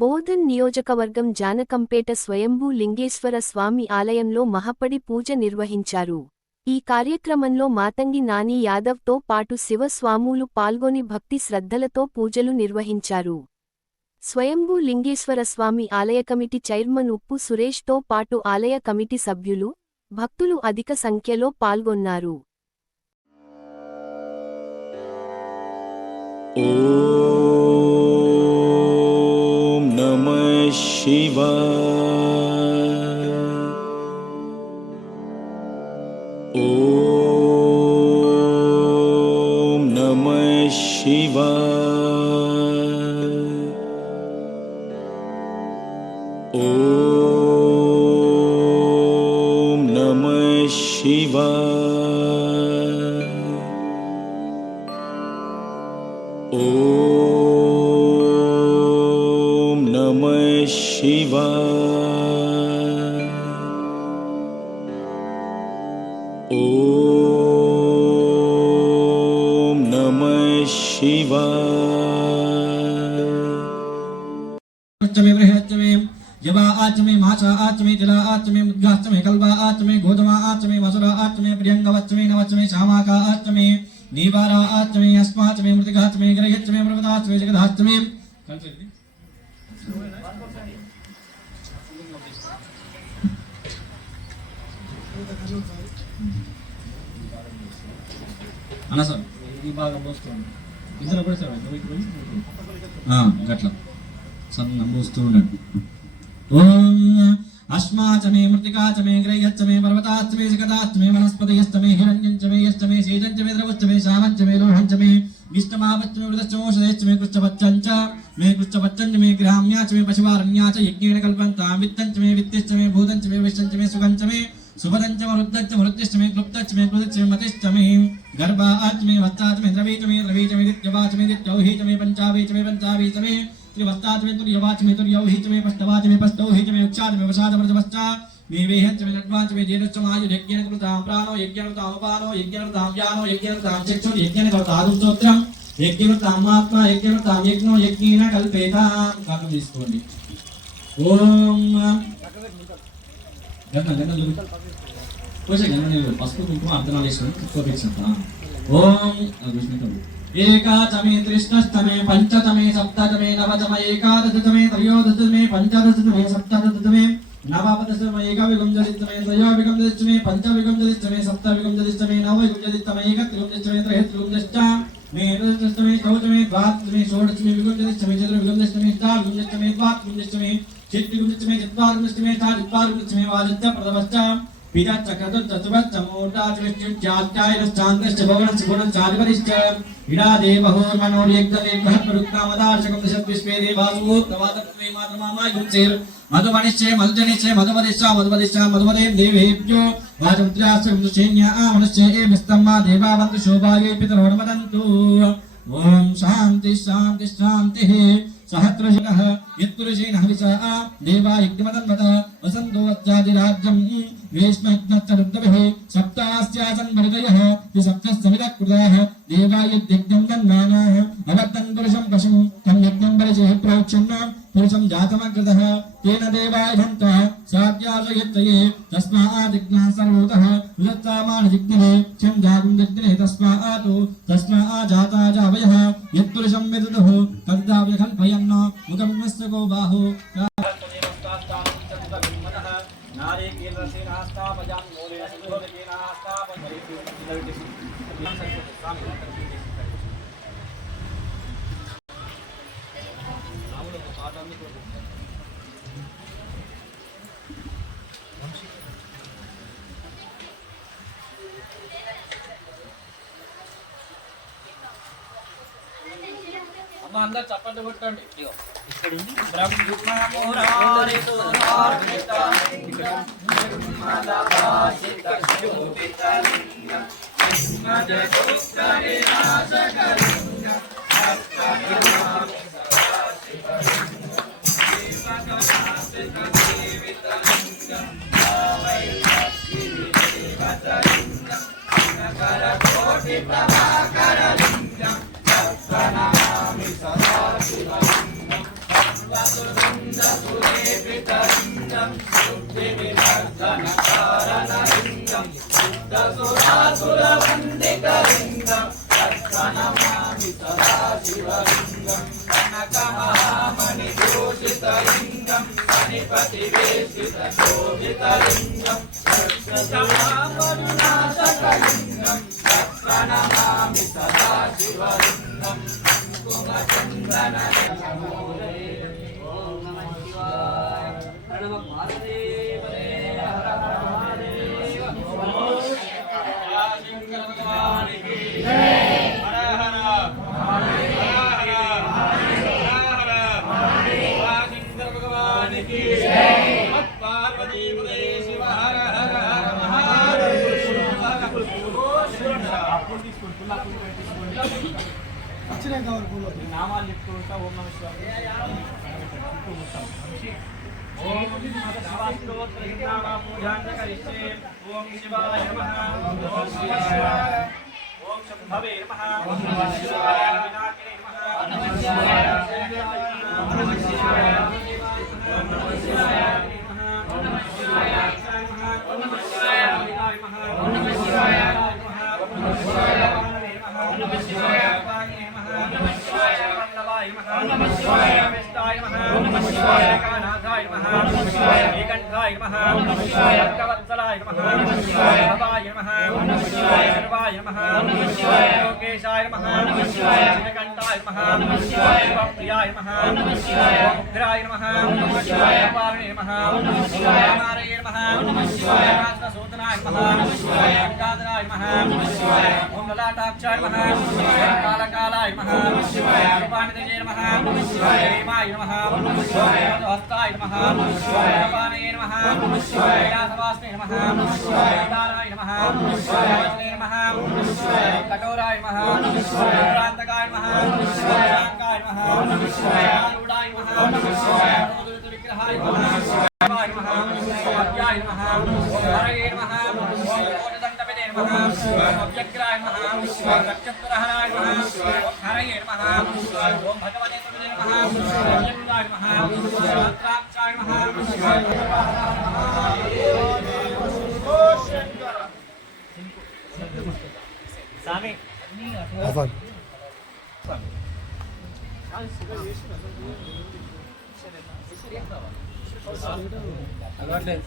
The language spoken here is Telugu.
బోధన్ నియోజకవర్గం జానకంపేట స్వయంభూ లింగేశ్వర స్వామి ఆలయంలో మహపడి పూజ నిర్వహించారు. ఈ కార్యక్రమంలో మాతంగి నాని యాదవ్ తో పాటు శివ స్వాములు పాల్గొని భక్తి శ్రద్ధలతో పూజలు నిర్వహించారు. స్వయంభూ లింగేశ్వర స్వామి ఆలయ కమిటీ చైర్మన్ ఉప్పు సురేష్ తో పాటు ఆలయ కమిటీ సభ్యులు, భక్తులు అధిక సంఖ్యలో పాల్గొన్నారు. ఓం నమః శివాయ. ఓం నమః శివాయ. ఓం నమః శివాయ. ఓం నమః శివాయ. ఓం నమః శివాయ. अष्टमे बृहत्तमे जवा आचमे माचा आचमे तिला आचमे मुद्गाचमे कल्वा आचमे गोधमा आचमे मसुरा आचमे प्रियंगवचमे नवचमे शामाका आचमे नीवारा आचमे अस्माचमे मृतिकाचमे ग्रहचमे मृगदाचमे जगदाचमे అన్న సార్ ఈ భాగం పోసుకోండి ఇందులో కూడా సార్ గట్ల సన్న మోస్తూ ఉండండి. ఓం అస్మాచమే మృతికాచమే గ్రహ్యచ్చమే పర్వతాచమే జగదాచమే వనస్పతియస్తమే హిరణ్యంచమే యష్టమే శేజంచమే ద్రవచ్చమే శామంచమే లోహంచమే విష్ణమావచ్చమే వృదశ్చమోషధేచ్చమే కృష్ణవచ్చంచ మే కృష్ణవచ్చంచ మే గ్రామ్యాచమే పశువారణ్యాచ యజ్ఞేన కల్పంతాం విత్తంచమే విత్తిష్టమే భూతంచమే విశ్వంచమే సుగంచమే సుభదంచమ వృద్ధచ్చమ వృద్ధిష్టమే క్లుప్తచ్చమే క్లుదిచ్చమే మతిష్టమే గర్భాచమే వత్తాచమే ద్రవీచమే ద్రవీచమే దిత్యవాచమే దిత్యౌహీచమే పంచావీచమే పంచావీచమే त्रिवस्ताचमे तुर्यवाचमे तुर्यौहिचमे पष्टवाचमे पष्टौहिचमे उच्चाचमे वसादमृतपश्चा मे वेहंचमे नड्वाचमे जेनश्चमायु यज्ञेन कृतां प्राणो यज्ञेन कृतां उपानो यज्ञेन कृतां व्यानो यज्ञेन कृतां चक्षुः यज्ञेन कृतां स्तोत्रं यज्ञेन कृतां आत्मा यज्ञेन कृतां यज्ञो यज्ञेन कल्पेतां काकं తీసుకోండి. ఓం గన్న పోసే గన్న పసుపు కుంకుమ అర్చన చేస్తాను చూపించండి. ఓం విష్ణువు एकाचमे त्रिष्टमे पंचतमे सप्ततमे नवतमे एकादशतमे त्रयोदशतमे पंचदशतमे सप्तदशतमे नवदशतमे एकविंशतितमे त्रयोविंशतितमे पंचविंशतितमे सप्तविंशतितमे नवविंशतितमे एकत्रिंशतितमे त्रयस्त्रिंशतितमे दशतमे चौदशतमे द्वादशतमे षोडशतमे विंशतितमे चतुर्विंशतितमे अष्टाविंशतितमे द्वाविंशतितमे चतुर्विंशतितमे चत्वारिंशतितमे चतुर्विंशतितमे वादित्य प्रथमश्च पिता चक्रतुत चतुर्थ मोटा चतुष्टाय चांद्रश्च भवनश्च गुणचारिवरिश्च इडा देवहोर्मनोर्यज्ञले महत्परुक्तामदार्शकं दशविश्वे देवासु प्रवादत्वे मातृमामायुंसेर मधुमनिश्चे मधुजनिश्चे मधुमदिश्चा मधुमदिश्चा मधुमदेव देवेभ्यो वाचमुद्रास्य मुषेन्या मनुष्ये एभिस्तम्मा देवावन्तु शोभाये पितरोर्वदन्तु. ओम शांति शांति शांतिः. सहस्रशः यत्पुरुषेण हविषा देवा यज्ञमदन्वत वसन्तो वच्चादिराज्यं वेश्मयज्ञश्चरुद्रभिः सप्तास्यासन् वरिदयः सप्तस्समितः कृताः देवा यद्यज्ञं दन्वानाः अवर्तन् पुरुषं पशुं तं यज्ञं परिचयः प्रोक्षन् पुरुषं जातमकृतः तेन देवायभन्तः साध्यासयत्तये तस्मादिज्ञः सर्वतः विदत्तामानजिज्ञने क्षं जातुं जज्ञने तस्माजाता जावयः यत्पुरुषं विदुः तद्दाव्य कल्पयन् मुखं मस्तको बाहो नारे केलसेनास्ता पजान मोरे सुधोरेनास्ता पजरिति అందరూ చప్పట్లు కొట్టండి. బ్రహ్మ మురారితో నార్మిత బ్రహ్మదాసిత శోభితలింగ మద దుఃఖ వినాశకలింగ జీవితలింగ భావై భక్తి దేవతలింగ నగర కోటి ప్రభాకరలింగ సత్వనామి సదాశివలింగం నామాలు చెప్తూ ఉంటా. ఓం నమః శివాయ. ఓం శివాయ నమః. ఓం శివాయ. ఓం శంభవే నమః. ఓం శివాయ. వినాయకే నమః. ఓం శివాయ. ఓం శివాయ. ఓం శివాయ. ఓం శివాయ. ఓం శివాయ. వినాయ నమః. ఓం శివాయ. ఓం శివాయ. ఓం శివాయ. నమః శివాయ. వల్లభాయ నమః శివాయ. విష్ణాయ నమః శివాయ. కానాథాయ నమః శివాయ. ఏకంఠాయ నమః శివాయ. భక్తవత్సలాయ నమః శివాయ. భవాయ నమః శివాయ. సర్వాయ నమః శివాయ. లోకేశాయ నమః శివాయ. శ్రీకంఠాయ నమః శివాయ. ప్రియాయ నమః శివాయ. ఉగ్రాయ నమః శివాయ. పావనే నమః శివాయ. నారాయ నమః శివాయ. సూతనాయ నమః శివాయ. గంగాధరాయ నమః శివాయ. ఓం లలాటాక్షాయ నమః శివాయ. కాలకాలాయ నమః శివాయ. రూపానిధయే నమః శివాయ. హేమాయ నమః శివాయ. హస్తాయ నమః శివాయ. పానయే నమః శివాయ. కైలాసవాసినే నమః శివాయ. దానాయ నమః శివాయ. వజ్రే నమః శివాయ. కఠోరాయ నమః శివాయ. ప్రాంతకాయ నమః శివాయ. శాంకాయ నమః శివాయ. ఆరుడాయ నమః శివాయ. మధురిత విగ్రహాయ నమః శివాయ. అవ్యాయ నమః. హరయే నమః. కోటదండపదే నమః శివాయ. అవ్యగ్రాయ నమః శివాయ. నక్షత్రహరాయ నమః శివాయ. హరయే నమః శివాయ. ఓం భగవతే నమః శివాయ. అవ్యక్తాయ నమః శివాయ. రాత్రాక్షాయ నమః శివాయ. స్వామి అలవాట్లేదు.